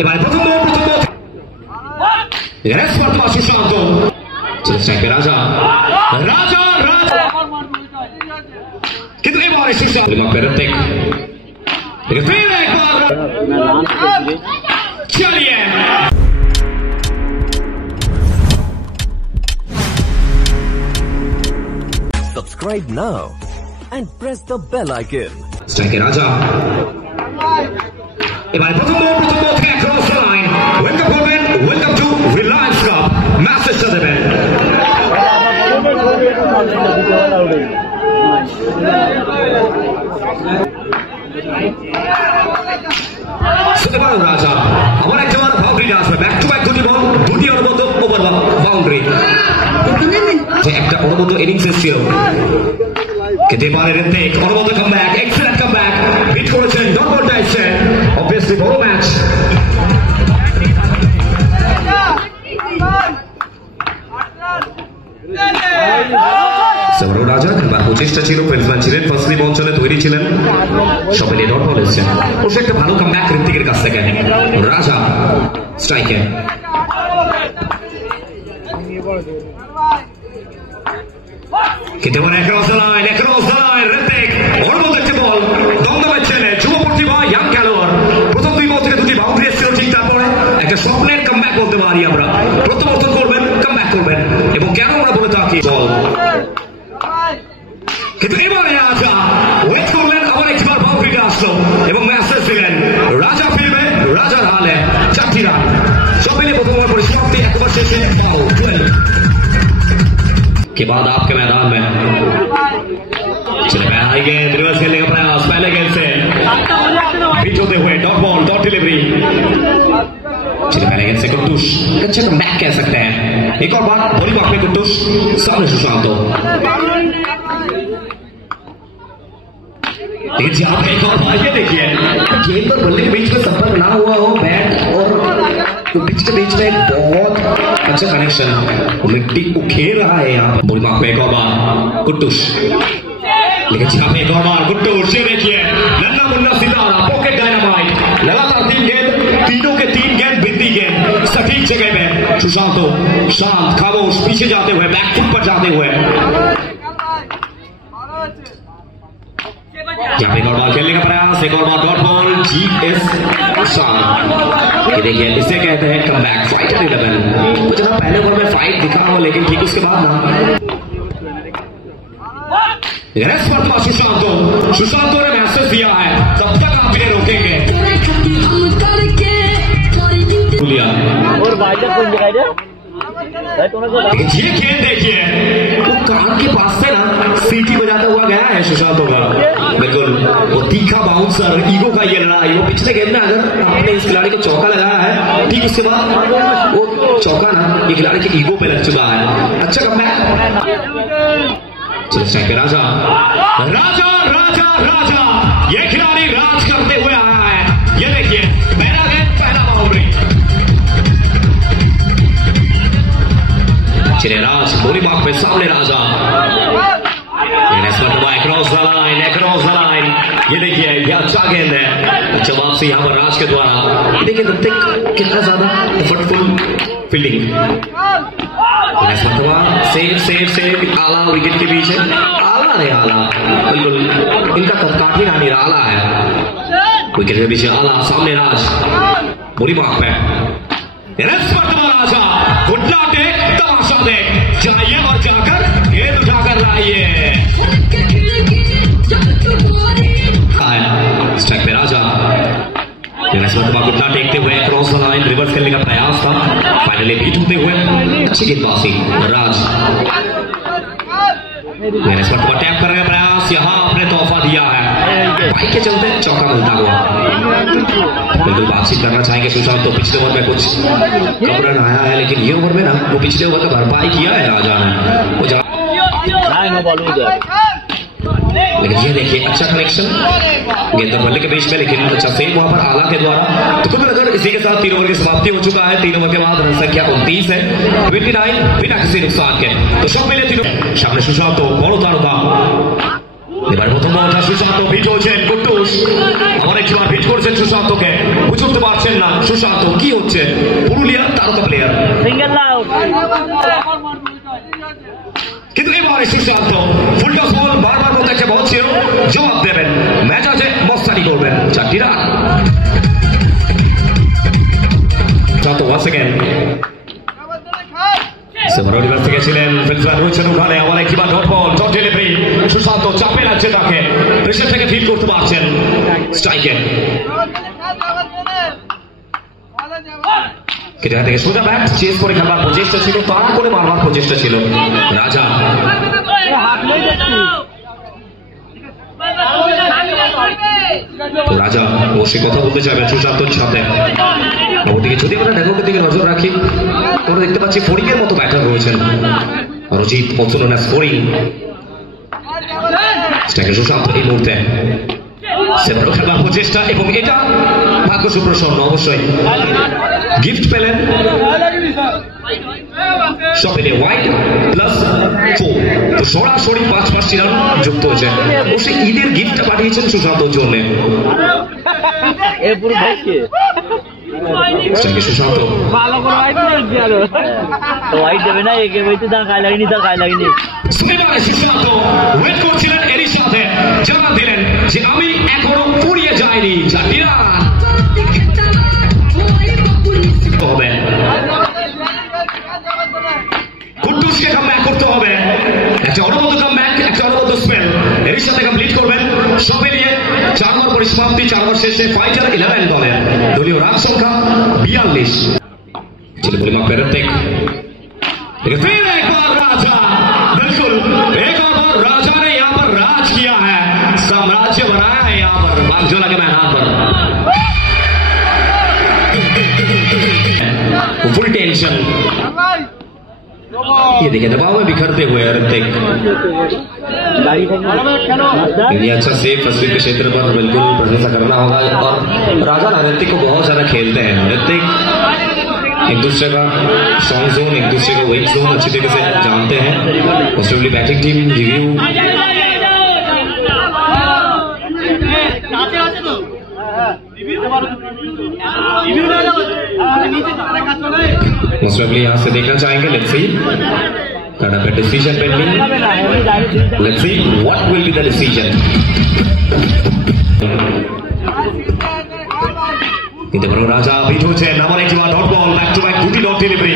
এবার প্রথম রেসপন্স সুশান্ত স্ট্রাইকে রাজা রাজা রাজা কিন্তু এবারে সুশান্ত ঋত্বিক फिर एक बार चलिए Subscribe now and press the bell icon. Strike Raja. এবার প্রথম থেকে ক্রস লাইন ওয়েলকাম করবেন ওয়েলকাম টু রিলায়েন্স কাপ ম্যাচটা দেবেন রাজা আমার একবার বাউন্ডারি আসবে ব্যাক টু ব্যাক দুটি বল দুটি অনুমত ওভার বাউন্ডারি একটা অনুমত ইনিংস ছিল খেতে পারে ঋত্বিক অনুমত কামব্যাক এক্সেলেন্ট কামব্যাক হিট করেছেন ডট বলটা এসছে অবভিয়াসলি বড় ম্যাচ সৌরভ রাজা খেলবার প্রচেষ্টা ছিল ফিল্ডম্যান ছিলেন ফার্স্টলি বল চলে তৈরি ছিলেন সবাই ডট বল এসছেন অবশ্য একটা ভালো কামব্যাক ঋত্বিকের কাছ থেকে রাজা স্ট্রাইকে খেতে পারে ক্রস লাইন ঋত্বিক ওর মধ্যে একটি বল দমদমের ছেলে যুব প্রতিভা ইয়াং খেলোয়াড় প্রথম দুই বল থেকে দুটি বাউন্ডারি এসেছিল ঠিক তারপরে একটা স্বপ্নের কামব্যাক বলতে পারি আমরা প্রত্যাবর্তন করবেন কামব্যাক করবেন এবং কেন আমরা বলে থাকি বল কিন্তু এবারে রাজা ওয়েট করলেন আবার একবার বাউন্ডারিটা আসলো এবং ম্যাচেস দিলেন রাজা ফিরবে রাজার হালে 4টি রান সব মিলে প্রথম ওভার পরিসমাপ্তি একবার শেষে के बाद आपके मैदान में चले पहला गेंद रिवर्स खेलने का प्रयास पहले गेंद से बीच होते हुए डॉट बॉल डॉट डिलीवरी चले पहले गेंद से कुट्टूस अच्छा कमबैक कह सकते हैं एक और बार बड़ी बात में कुट्टूस सामने सुशांत लेकिन यहाँ पे एक और बार ये देखिए गेंद और बल्ले के बीच में संपर्क ना हुआ हो बैट और पिच के बीच में बहुत अच्छा कनेक्शन मिट्टी उखेर रहा है यहाँ बड़ी मार्क पे एक और बार कुट्टूस लेकिन यहाँ पे एक और बार कुट्टूस ये देखिए नन्ना मुन्ना सितारा पॉकेट डायनामाइट लगातार 3 गेंद तीनों के 3 गेंद बिंदी गेंद सटीक जगह में सुशांत शांत खामोश पीछे जाते हुए बैक फुट पर जाते हुए यहाँ पे एक और बार खेलने का प्रयास एक और बार डॉट बॉल GS ये देखिए इसे कहते हैं कमबैक फाइटर 11 तो जहाँ पहले ओवर में फाइट दिखा हो लेकिन ठीक उसके बाद ना सुशांत ने मैसेज दिया है तब तक आप इन्हें रोकेंगे और ये गेंद देखिए वो कान के पास से ना सीटी बजाता हुआ गया है सुशांत का बिल्कुल वो तीखा बाउंसर ईगो का ये लड़ाई वो पिछले गेंद में अगर आपने इस खिलाड़ी को चौका लगाया है ठीक उसके बाद वो चौका ना ये खिलाड़ी के ईगो पे लग चुका है अच्छा कमबैक चलो स्ट्राइक राजा राजा राजा राजा ये खिलाड़ी राज करते हुए आया है ये देखिए पहला गेंद पहला बाउंड्री चले राज बोली बाग पे सामने राजा क्रॉस द लाइन ये देखिए ये अच्छा गेंद है अच्छा वापसी यहाँ पर राज के द्वारा देखिए ऋत्विक कितना ज्यादा एफर्टफुल फील्डिंग सेव आला विकेट के पीछे आला नहीं आला बिल्कुल इनका काफी नानी आला है विकेट के पीछे आला सामने राज बुरी बाग पे राजा घुटना टेक तमाशा देख जाइए और जाकर गेंद उठाकर लाइए स्ट्राइक पे राजा घुटना टेकते हुए क्रॉस द लाइन रिवर्स खेलने का प्रयास था फाइनली बीट होते हुए अच्छी गेंदबाजी राज टैप करने का प्रयास यहाँ आपने तोहफा दिया है बाइक के चलते चौका मिलता हुआ बिल्कुल बातचीत करना चाहेंगे सुशांत तो पिछले ओवर में कुछ कम रन आया है लेकिन ये ओवर में ना वो पिछले ओवर का भरपाई किया है राजा ने वो लेकिन ये देखिए अच्छा कनेक्शन गेंद बल्ले के बीच में लेकिन अच्छा सेव वहां पर आला के द्वारा तो कुल मिलाकर इसी के साथ 3 ओवर की समाप्ति हो चुका है 3 ओवर के बाद रन संख्या 29 है 29 बिना किसी नुकसान के तो सब मिले तीनों सामने सुशांत बॉल उतारता এবার প্রথম বলটা সুশান্ত ভিট হয়েছেন কুট্টুস আবার একবার ভিট করছেন সুশান্তকে করতে পারছেন না সুশান্ত। কি হচ্ছে? পুরুলিয়ার তারকা প্লেয়ার, কিন্তু এবারে সুশান্ত ফুলটস বল বারবার মতো একটা বল ছিল, জবাব দেবেন, ম্যাচ আছে, মস্তানি করবেন, 4টি রান। once again সেভারোডিভার থেকে ছিলেন ফিল্ডার রয়েছেন ওখানে, আবার একবার dot ball, dot delivery, Sushant চাপে লাগছে তাকে, প্রেসার থেকে ফিল করতে পারছেন স্ট্রাইকে, কেটে থেকে সোজা ব্যাট, চেস করে খেলবার প্রচেষ্টা ছিল, তাড়া করে মারবার প্রচেষ্টা ছিল রাজা। রাজা অবশ্যই কথা বলতে চাইবেন সুশান্তর সাথে। অপরদিকে যদি আমরা নেটওয়ার্কের দিকে নজর রাখি, আমরা দেখতে পাচ্ছি ফরিং এর মতো ব্যাটার রয়েছেন, রজিত অলসো নোন অ্যাজ ফরিং। সুশান্ত এই মুহূর্তে সেভারো খেলার প্রচেষ্টা, এবং এটা ভাগ্য সুপ্রসন্ন, অবশ্যই গিফট পেলেন সপেলে ওয়াইড প্লাস 4, তো সরাসরি 5-5টি রান যুক্ত হয়েছে। অবশ্যই ঈদের গিফটটা পাঠিয়েছেন সুশান্তর জন্য। সুশান্ত ওয়েট করছিলেন, এরই সাথে জানান দিলেন যে আমি এখনো পুড়িয়ে যাইনি, 4টি রান হবে। কুদ্দুসকে কামব্যাক করতে হবে, একটা অনবদ্য কামব্যাক, একটা অনবদ্য স্পেল, এর সাথে কমপ্লিট করবেন সবে নিয়ে 4 ওভার পরিসমাপ্তি, 4 ওভার শেষে ফাইটার 11 দলের দলীয় রান সংখ্যা 42। चलिए बोली माफ करते फिर एक बार राजा, बिल्कुल एक और बार राजा ने यहाँ पर राज किया है, साम्राज्य बनाया है यहाँ पर बागजोला के मैदान पर। फुल टेंशन, ये देखिए दबाव में बिखरते हुए ऋतिक, ये अच्छा सेफ फर्स्ट के क्षेत्र पर बिल्कुल प्रशंसा करना होगा। और राजा ना ऋतिक को बहुत ज्यादा खेलते हैं, ऋतिक एक दूसरे का स्ट्रॉन्ग जोन, एक दूसरे का वीक जोन अच्छी तरीके से जानते हैं। Possibly batting team review mostly यहाँ से देखना चाहेंगे। Let's see decision pending, let's see what will be the decision. কিন্তু বড় রাজা বিট হচ্ছে, আবার একবার dot ball, back to back 2টি ডট ডেলিভারি,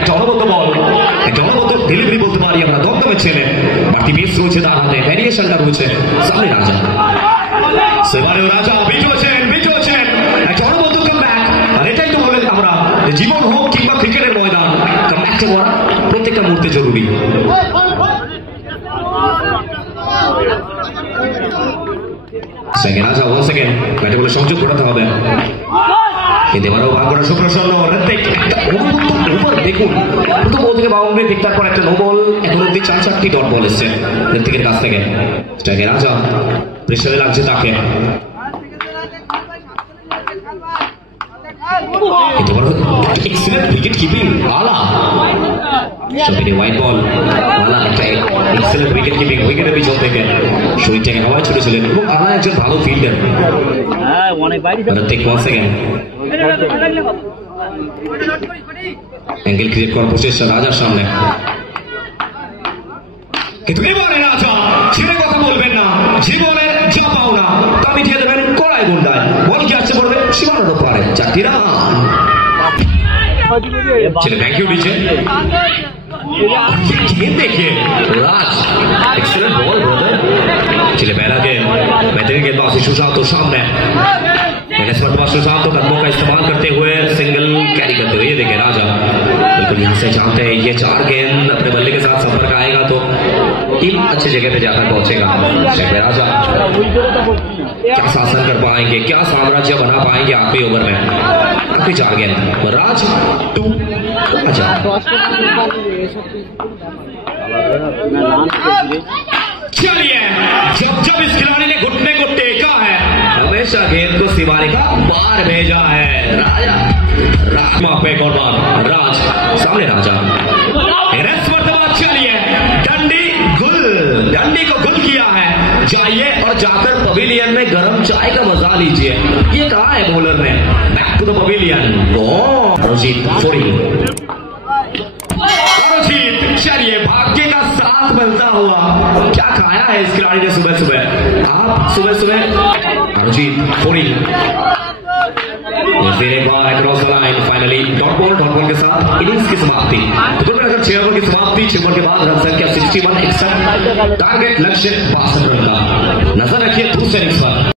একটা অনবদ্য বল, একটা অনবদ্য ডেলিভারি বলতে পারি আমরা, দমদমে ছেলে, বাড়তি মিস রয়েছে তার হাতে, ভ্যারিয়েশনটা রয়েছে সামনে রাজা। সেবারেও রাজা বিট হচ্ছেন, একটা অনবদ্য কামব্যাক, আর এটাই তো বললেন আমরা, জীবন হোক কিংবা ক্রিকেটের ময়দান, কামব্যাকটা করা প্রত্যেকটা মুহূর্তে জরুরি। রাজা ওয়ান সেকেন্ড ব্যাটে বলে সংযোগ ঘটাতে হবে, কিন্তু এবারও ভাগ্যটা সুপ্রসন্ন। ঋতিক একটা ওভার দেখুন, প্রথম বল থেকে বাউন্ডারি, ঠিক তারপর একটা নো বল, এখন অব্দি 4-4টি ডট বল এসছে ঋতিকের কাছ থেকে। রাজা প্রেসারে লাগছে তাকে, এক্সিলেন্ট উইকেট কিপিং আলা, সবই হোয়াইট বল, আলা একটা এক্সিলেন্ট উইকেট কিপিং, উইকেটের পিছন থেকে শরীরটাকে হাওয়ায় ছুটেছিলেন, এবং আলা একজন ভালো fielder. Hrithik once again angle create করার প্রচেষ্টা রাজার সামনে, কিন্তু এবারে রাজা ছেড়ে কথা বলবেন না, জীবনের যা পাওনা তা মিটিয়ে দেবেন কড়াই গুন্ডায়, বল কি আসছে পড়বে সীমানার পারে, 4টি রান। चलिए थैंक यू डीजे। गेंद देखिए राज, एक्सीलेंट बॉल ब्रदर। चलिए पहला गेंद, बेहतरीन गेंदबाज सुशांत तो सामने, सुशांत तो कदमों का इस्तेमाल करते हुए सिंगल कैरी करते हुए, ये देखिए राजा बिल्कुल यहाँ से जानते हैं ये 4 गेंद अपने बल्ले के साथ संपर्क आएगा तो टीम अच्छी जगह पे जाकर पहुंचेगा। राजा क्या शासन कर पाएंगे, क्या साम्राज्य बना पाएंगे आखिरी ओवर में, काफी 4 गेंद, राज 2। अच्छा चलिए, जब इस खिलाड़ी ने घुटने को टेका है, हमेशा गेंद को सीमारे का पार भेजा है राजा। पे एक और बार राज सामने, राजा मरतबा। चलिए डंडी को गुल किया है जाइए और जाकर पवेलियन में गर्म चाय का मजा लीजिए। ये कहा है बॉलर ने, back to the pavilion. Abhijeet फोड़ी, चलिए भाग्य का साथ मिलता हुआ। क्या खाया है इस खिलाड़ी ने सुबह सुबह? आप सुबह सुबह अभिजीत फोड़ी, फिर एक बार across the line, finally dot ball के साथ इनिंग्स की समाप्ति। तो अगर 6 ओवर की समाप्ति, 6 ओवर के बाद रन संख्या 61 61, टारगेट लक्ष्य 62 रन का। नजर रखिए दूसरे इनिंग्स पर।